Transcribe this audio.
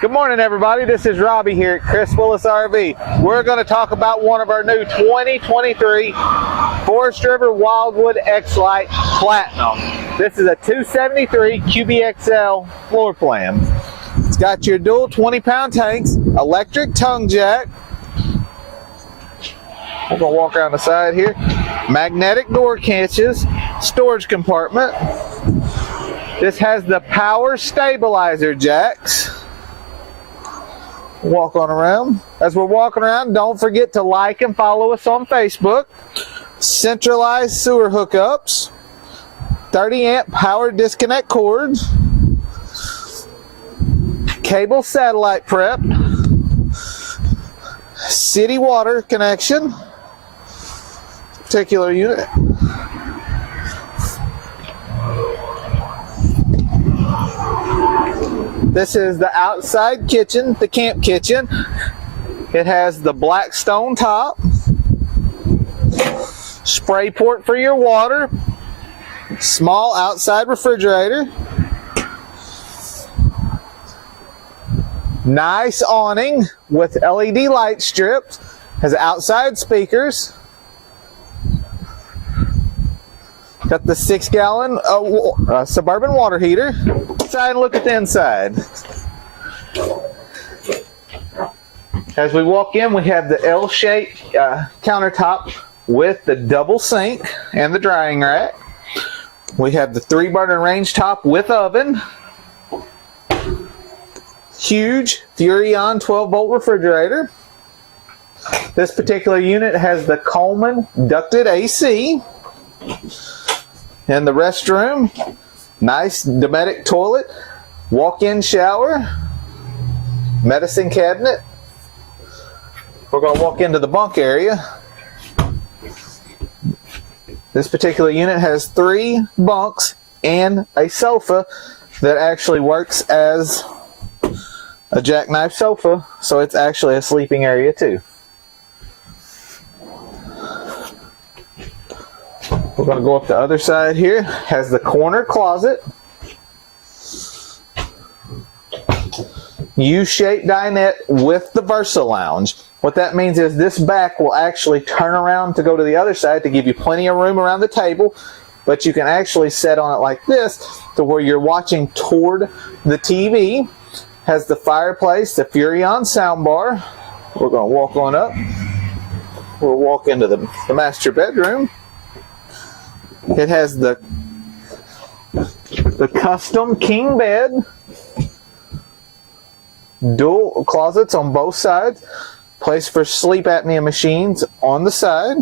Good morning, everybody. This is Robbie here at Kris Willis RV. We're going to talk about one of our new 2023 Forest River Wildwood X-Lite Platinum. This is a 273 QBXL floor plan. It's got your dual 20-pound tanks, electric tongue jack. We're going to walk around the side here. Magnetic door catches, storage compartment. This has the power stabilizer jacks. Walk on around. As we're walking around, don't forget to like and follow us on Facebook. Centralized sewer hookups, 30 amp power disconnect cords, cable satellite prep, city water connection, particular unit. This is the outside kitchen, the camp kitchen. It has the black stone top, spray port for your water, small outside refrigerator, nice awning with LED light strips, has outside speakers, got the 6-gallon Suburban water heater. Inside and look at the inside. As we walk in, we have the L-shaped countertop with the double sink and the drying rack. We have the 3-burner range top with oven. Huge Furrion 12-volt refrigerator. This particular unit has the Coleman ducted AC. In the restroom, nice Dometic toilet, walk-in shower, medicine cabinet. We're going to walk into the bunk area. This particular unit has 3 bunks and a sofa that actually works as a jackknife sofa, so it's actually a sleeping area too. We're going to go up the other side here. Has the corner closet, U-shaped dinette with the Versa Lounge. What that means is this back will actually turn around to go to the other side to give you plenty of room around the table, but you can actually set on it like this to where you're watching toward the TV. Has the fireplace, the Furrion soundbar. We're going to walk on up. We'll walk into the master bedroom. It has the custom king bed, dual closets on both sides, place for sleep apnea machines on the side.